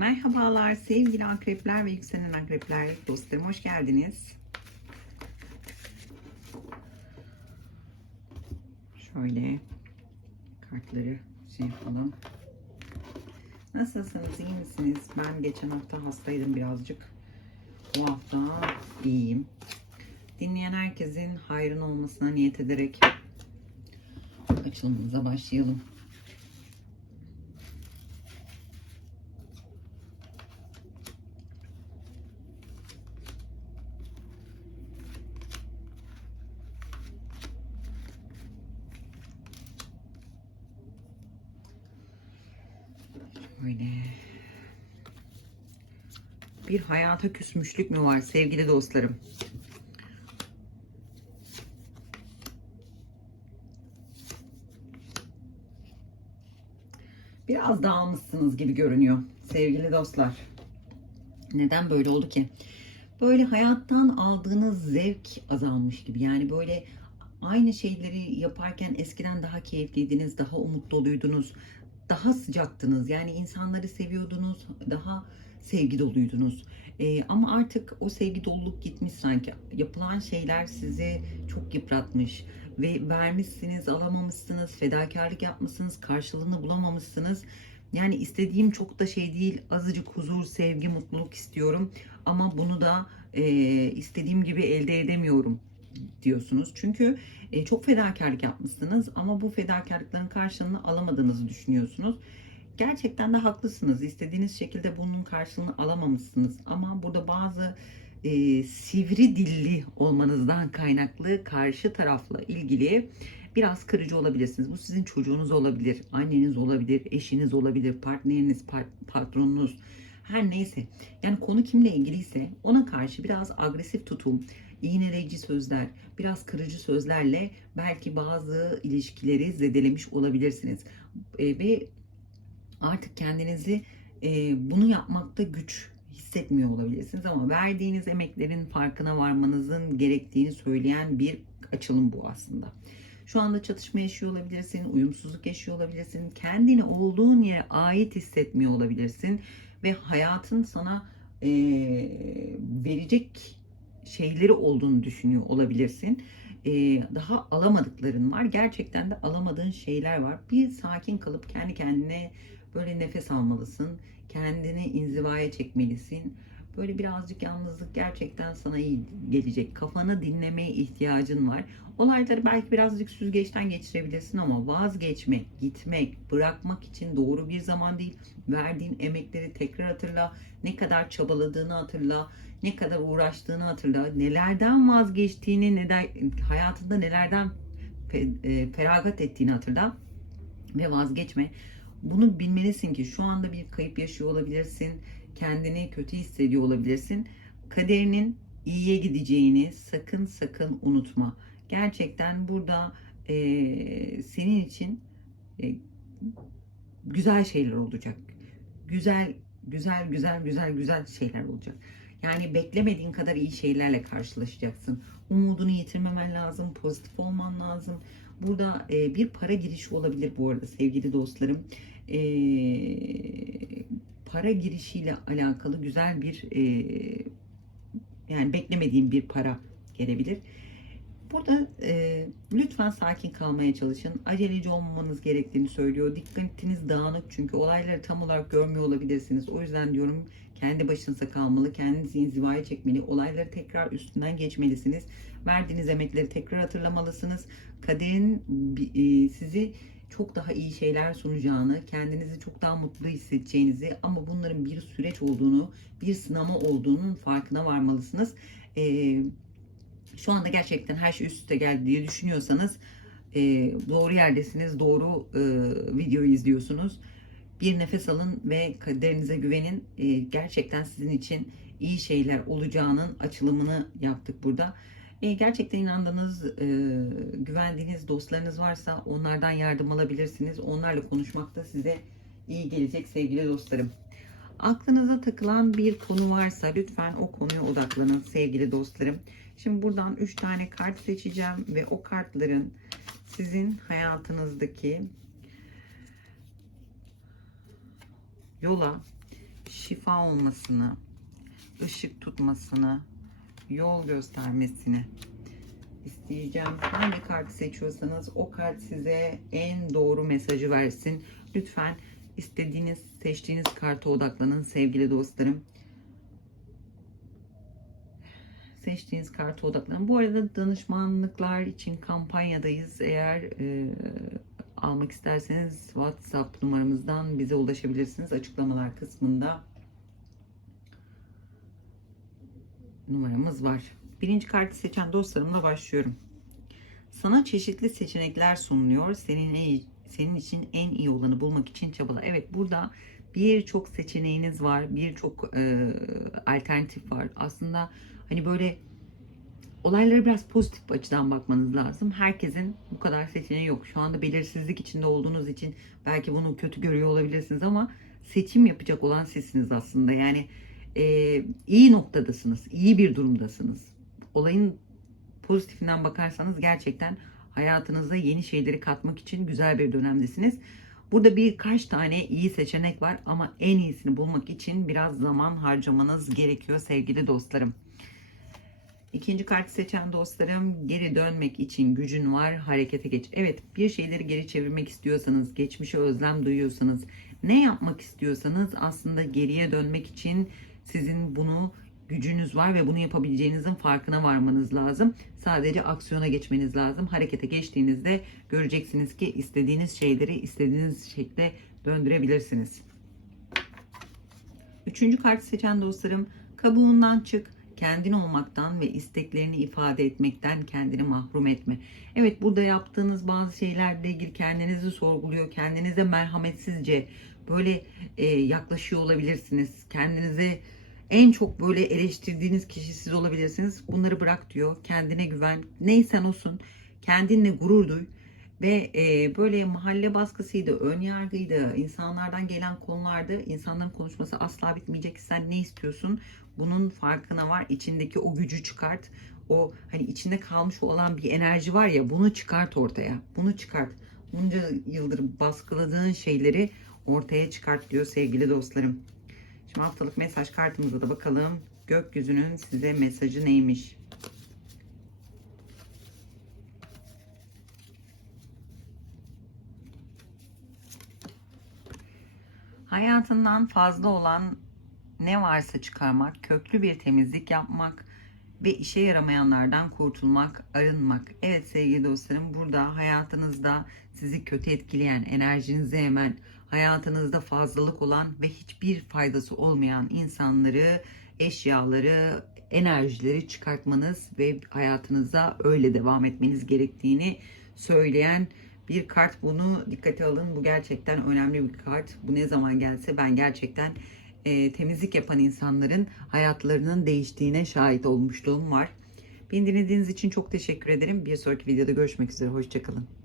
Merhabalar sevgili akrepler ve yükselen akrepler dostlarım hoş geldiniz. Şöyle kartları şey yapalım. Nasılsınız iyi misiniz? Ben geçen hafta hastaydım birazcık. Bu hafta iyiyim. Dinleyen herkesin hayrın olmasına niyet ederek açılımımıza başlayalım. Böyle. Bir hayata küsmüşlük mü var sevgili dostlarım? Biraz dağılmışsınız gibi görünüyor sevgili dostlar. Neden böyle oldu ki? Böyle hayattan aldığınız zevk azalmış gibi. Yani böyle aynı şeyleri yaparken eskiden daha keyifliydiniz, daha umut doluydunuz, daha sıcaktınız. Yani insanları seviyordunuz, daha sevgi doluydunuz. Ee, ama artık o sevgi doluluk gitmiş sanki. Yapılan şeyler sizi çok yıpratmış ve vermişsiniz, alamamışsınız, fedakarlık yapmışsınız, karşılığını bulamamışsınız. Yani istediğim çok da şey değil, azıcık huzur, sevgi, mutluluk istiyorum ama bunu da e, istediğim gibi elde edemiyorum diyorsunuz. Çünkü e, çok fedakarlık yapmışsınız ama bu fedakarlıkların karşılığını alamadığınızı düşünüyorsunuz. Gerçekten de haklısınız. İstediğiniz şekilde bunun karşılığını alamamışsınız. Ama burada bazı e, sivri dilli olmanızdan kaynaklı karşı tarafla ilgili biraz kırıcı olabilirsiniz. Bu sizin çocuğunuz olabilir, anneniz olabilir, eşiniz olabilir, partneriniz, part- patronunuz her neyse. Yani konu kimle ilgiliyse ona karşı biraz agresif tutum, iğneleyici sözler, biraz kırıcı sözlerle belki bazı ilişkileri zedelemiş olabilirsiniz. E, ve artık kendinizi e, bunu yapmakta güç hissetmiyor olabilirsiniz ama verdiğiniz emeklerin farkına varmanızın gerektiğini söyleyen bir açılım bu aslında. Şu anda çatışma yaşıyor olabilirsin, uyumsuzluk yaşıyor olabilirsin, kendini olduğun yere ait hissetmiyor olabilirsin ve hayatın sana e, verecek şeyleri olduğunu düşünüyor olabilirsin. E, daha alamadıkların var. Gerçekten de alamadığın şeyler var. Bir sakin kalıp kendi kendine böyle nefes almalısın. Kendini inzivaya çekmelisin. Böyle birazcık yalnızlık gerçekten sana iyi gelecek. Kafanı dinlemeye ihtiyacın var. Olayları belki birazcık süzgeçten geçirebilirsin ama vazgeçmek, gitmek, bırakmak için doğru bir zaman değil. Verdiğin emekleri tekrar hatırla. Ne kadar çabaladığını hatırla. Ne kadar uğraştığını hatırla. Nelerden vazgeçtiğini, neden, hayatında nelerden e, feragat ettiğini hatırla. Ve vazgeçme. Bunu bilmelisin ki şu anda bir kayıp yaşıyor olabilirsin. Kendini kötü hissediyor olabilirsin. Kaderinin iyiye gideceğini sakın sakın unutma. Gerçekten burada e, senin için e, güzel şeyler olacak. Güzel, güzel, güzel, güzel, güzel şeyler olacak. Yani beklemediğin kadar iyi şeylerle karşılaşacaksın. Umudunu yitirmemen lazım, pozitif olman lazım. Burada e, bir para girişi olabilir bu arada sevgili dostlarım. E, para girişiyle alakalı güzel bir e, yani beklemediğim bir para gelebilir. Burada e, lütfen sakin kalmaya çalışın. Aceleci olmamanız gerektiğini söylüyor. Dikkatiniz dağınık çünkü olayları tam olarak görmüyor olabilirsiniz. O yüzden diyorum kendi başınıza kalmalı, kendinizi inzivaya çekmeli, olayları tekrar üstünden geçmelisiniz. Verdiğiniz emekleri tekrar hatırlamalısınız. Kaderin e, sizi çok daha iyi şeyler sunacağını, kendinizi çok daha mutlu hissedeceğinizi ama bunların bir süreç olduğunu, bir sınama olduğunun farkına varmalısınız. Eee şu anda gerçekten her şey üst üste geldi diye düşünüyorsanız e, doğru yerdesiniz, doğru e, videoyu izliyorsunuz. Bir nefes alın ve kaderinize güvenin. E, gerçekten sizin için iyi şeyler olacağının açılımını yaptık burada. E, gerçekten inandığınız, e, güvendiğiniz dostlarınız varsa onlardan yardım alabilirsiniz. Onlarla konuşmak da size iyi gelecek sevgili dostlarım. Aklınıza takılan bir konu varsa lütfen o konuya odaklanın sevgili dostlarım. Şimdi buradan 3 tane kart seçeceğim ve o kartların sizin hayatınızdaki yola şifa olmasını, ışık tutmasını, yol göstermesini isteyeceğim. Hangi kartı seçiyorsanız o kart size en doğru mesajı versin. Lütfen istediğiniz, seçtiğiniz karta odaklanın sevgili dostlarım. Seçtiğiniz karta odaklanın. Bu arada danışmanlıklar için kampanyadayız. Eğer e, almak isterseniz WhatsApp numaramızdan bize ulaşabilirsiniz. Açıklamalar kısmında numaramız var. Birinci kartı seçen dostlarımla başlıyorum. Sana çeşitli seçenekler sunuluyor. Senin en, senin için en iyi olanı bulmak için çabala. Evet burada birçok seçeneğiniz var. Birçok e, alternatif var. Aslında hani böyle olaylara biraz pozitif açıdan bakmanız lazım. Herkesin bu kadar seçeneği yok. Şu anda belirsizlik içinde olduğunuz için belki bunu kötü görüyor olabilirsiniz ama seçim yapacak olan sizsiniz aslında. Yani e, iyi noktadasınız, iyi bir durumdasınız. Olayın pozitifinden bakarsanız gerçekten hayatınıza yeni şeyleri katmak için güzel bir dönemdesiniz. Burada birkaç tane iyi seçenek var ama en iyisini bulmak için biraz zaman harcamanız gerekiyor sevgili dostlarım. İkinci kartı seçen dostlarım geri dönmek için gücün var harekete geç. Evet bir şeyleri geri çevirmek istiyorsanız, geçmişe özlem duyuyorsanız, ne yapmak istiyorsanız aslında geriye dönmek için sizin bunu gücünüz var ve bunu yapabileceğinizin farkına varmanız lazım. Sadece aksiyona geçmeniz lazım. Harekete geçtiğinizde göreceksiniz ki istediğiniz şeyleri istediğiniz şekilde döndürebilirsiniz. Üçüncü kartı seçen dostlarım kabuğundan çık kendin olmaktan ve isteklerini ifade etmekten kendini mahrum etme. Evet burada yaptığınız bazı şeylerle ilgili kendinizi sorguluyor, kendinize merhametsizce böyle e, yaklaşıyor olabilirsiniz. Kendinize en çok böyle eleştirdiğiniz kişi siz olabilirsiniz. Bunları bırak diyor. Kendine güven. Neysen olsun. Kendinle gurur duy. Ve e, böyle mahalle baskısıydı, ön yargıydı, insanlardan gelen konularda insanların konuşması asla bitmeyecek. Sen ne istiyorsun? Bunun farkına var. İçindeki o gücü çıkart. O hani içinde kalmış olan bir enerji var ya bunu çıkart ortaya. Bunu çıkart. Bunca yıldır baskıladığın şeyleri ortaya çıkart diyor sevgili dostlarım. Şimdi haftalık mesaj kartımıza da bakalım. Gökyüzünün size mesajı neymiş? Hayatından fazla olan ne varsa çıkarmak, köklü bir temizlik yapmak ve işe yaramayanlardan kurtulmak, arınmak. Evet sevgili dostlarım burada hayatınızda sizi kötü etkileyen, enerjinizi emen, hayatınızda fazlalık olan ve hiçbir faydası olmayan insanları, eşyaları, enerjileri çıkartmanız ve hayatınıza öyle devam etmeniz gerektiğini söyleyen bir kart. Bunu dikkate alın. Bu gerçekten önemli bir kart. Bu ne zaman gelse ben gerçekten e, temizlik yapan insanların hayatlarının değiştiğine şahit olmuşluğum var. Beni dinlediğiniz için çok teşekkür ederim. Bir sonraki videoda görüşmek üzere. Hoşçakalın.